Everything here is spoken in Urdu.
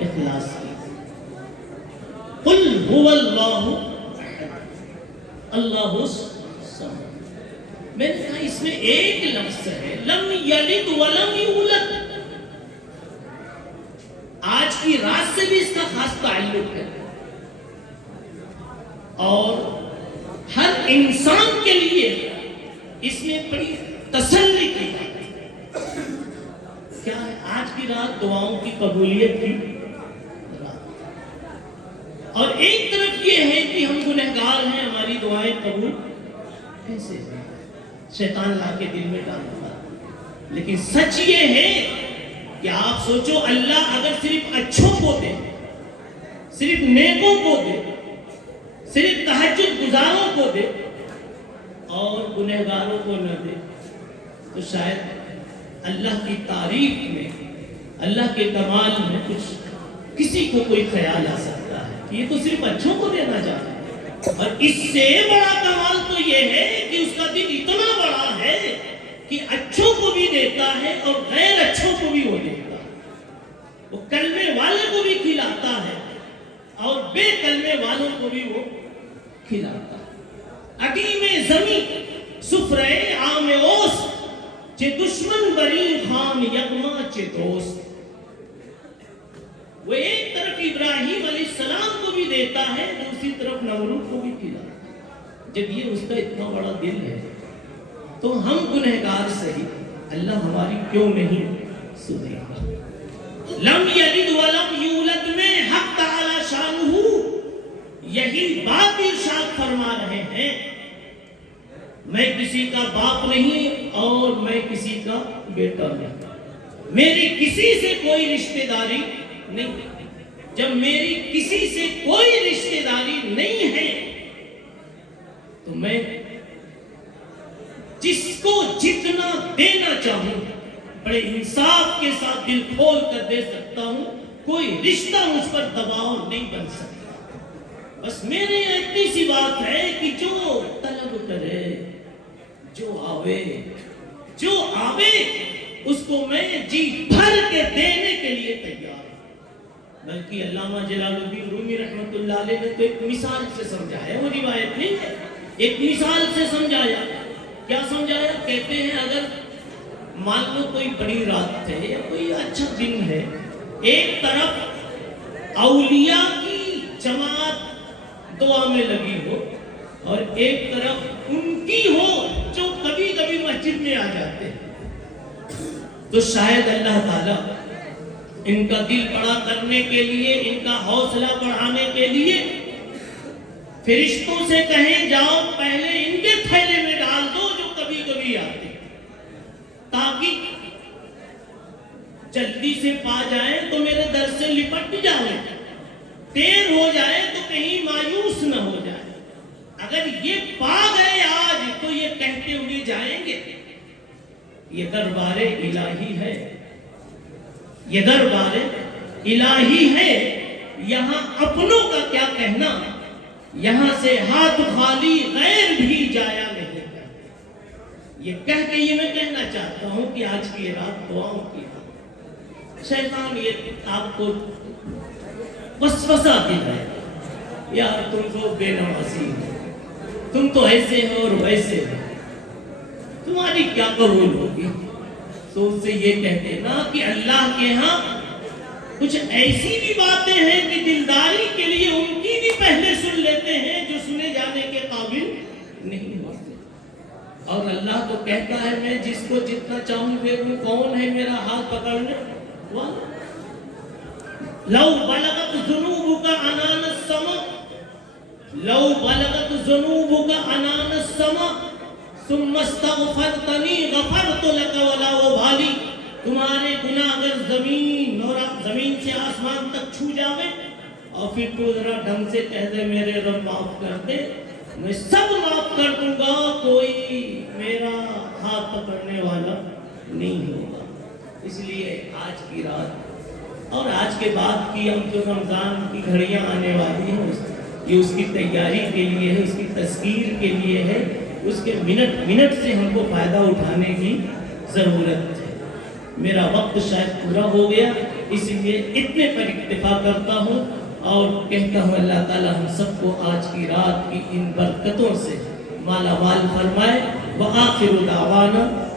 اخلاص کی. قل هو اللہ اللہ الصمد. میں نے کہا اس میں ایک لفظ ہے لم یلد ولم یولد. آج کی رات سے بھی اس کا خاص تعلق ہے اور ہر انسان کے لیے اس میں بڑی تسلی کی بات کیا ہے. آج کی رات دعاؤں کی قبولیت کی رات اور ایک طرف یہ ہے کہ ہم گنہگار ہیں, ہماری دعائیں قبول کیسے ہیں, شیطان لا کے دل میں ڈالتا. لیکن سچ یہ ہے کہ آپ سوچو اللہ اگر صرف اچھوں کو دے, صرف نیکوں کو دے, صرف تہجد گزاروں کو دے اور گنہگاروں کو نہ دے تو شاید اللہ کی تعریف میں, اللہ کے کمال میں کچھ کسی کو کوئی خیال آ سکتا ہے کہ یہ تو صرف اچھوں کو دینا چاہتا ہے. اور اس سے بڑا کمال تو یہ ہے کہ اس کا دل اتنا بڑا ہے کہ اچھوں کو بھی دیتا ہے اور غیر اچھوں کو بھی وہ دیتا ہے. وہ کلمے والے کو بھی کھلاتا ہے اور بے کلمے والوں کو بھی وہ کھلاتا ہے. عدیم زمین سفرے عام اوس چے دشمن بری خان یغما چے دوست. وہ ایک طرف ابراہیم علیہ السلام کو بھی دیتا ہے, دوسری طرف نمرود کو بھی کھلاتا ہے. جب یہ اس کا اتنا بڑا دل ہے تو ہم گنہگار سہی اللہ ہماری کیوں نہیں سنے گا. لم یلد ولم یولد میں حق تعالی شانہ یہی بات ارشاد فرما رہے ہیں, میں کسی کا باپ نہیں اور میں کسی کا بیٹا نہیں, میری کسی سے کوئی رشتہ داری نہیں. جب میری کسی سے کوئی رشتہ داری نہیں ہے تو میں جس کو جتنا دینا چاہوں بڑے انصاف کے ساتھ دل کھول کر دے سکتا ہوں. کوئی رشتہ مجھ پر دباؤ نہیں بن سکتا. بس میرے اتنی سی بات ہے کہ جو طلب کرے, جو آوے اس کو میں جی بھر کے دینے کے لیے تیار ہوں. بلکہ علامہ جلال الدین رومی رحمۃ اللہ علیہ نے تو ایک مثال سے سمجھایا, وہ روایت نہیں ہے, ایک مثال سے سمجھایا. کیا سمجھایا؟ کہتے ہیں اگر مان لو کوئی بڑی رات ہے یا کوئی اچھا دن ہے, ایک طرف اولیاء کی جماعت دعا میں لگی ہو اور ایک طرف ان کی ہو جو کبھی کبھی مسجد میں آ جاتے ہیں, تو شاید اللہ تعالیٰ ان کا دل بڑا کرنے کے لیے, ان کا حوصلہ بڑھانے کے لیے فرشتوں سے کہیں جاؤ پہلے ان کے تھیلے میں ڈال دو جو کبھی کبھی آتے, تاکہ جلدی سے پا جائیں تو میرے در سے لپٹ جائیں, دیر ہو جائے تو کہیں مایوس نہ ہو جائے. اگر یہ پا گئے آج تو یہ کہتے ہوئے جائیں گے یہ دربار الہی ہے, یہ دربار الہی ہے, یہاں اپنوں کا کیا کہنا, یہاں سے ہاتھ خالی غیر بھی جایا نہیں کرتے. یہ کہہ کے یہ میں کہنا چاہتا ہوں کہ آج کی رات دعاؤں کی رات. شیطان یہ آپ کو وسوسہ دیتا ہے, یار تم تو بے نمازی ہو, تم تو ایسے ہو اور ویسے ہو, تمہاری کیا قبول ہوگی. تو اس سے یہ کہتے نا کہ اللہ کے ہاں کچھ ایسی بھی باتیں ہیں کہ دلداری کے لیے ان کی بھی پہلے سن لیتے ہیں جو سنے جانے کے قابل نہیں ہوتے. اور اللہ تو کہتا ہے میں جس کو جتنا چاہوں دے دوں, کون ہے میرا ہاتھ پکڑنے والا. لو بلغت ذنوبک عنان السماء, لو بلغت ذنوبک عنان السماء ثم استغفرتنی غفرت لک ولا ابالی. تمہارے گناہ اگر زمین اور زمین سے آسمان تک چھو جاوے اور پھر تو ذرا ڈھنگ سے کہہ دے میرے رب معاف کر دے, میں سب معاف کر دوں گا, کوئی میرا ہاتھ پکڑنے والا نہیں ہوگا. اس لیے آج کی رات اور آج کے بعد کی ہم جو رمضان کی گھڑیاں آنے والی ہیں یہ اس کی تیاری کے لیے ہے, اس کی تذکیر کے لیے ہے, اس کے منٹ سے ہم کو فائدہ اٹھانے کی ضرورت ہے. میرا وقت شاید پورا ہو گیا. اس لیے اتنے پر اکتفا کرتا ہوں اور کہتا ہوں اللہ تعالی ہم سب کو آج کی رات کی ان برکتوں سے مالا مال فرمائے۔ وآخر دعوانا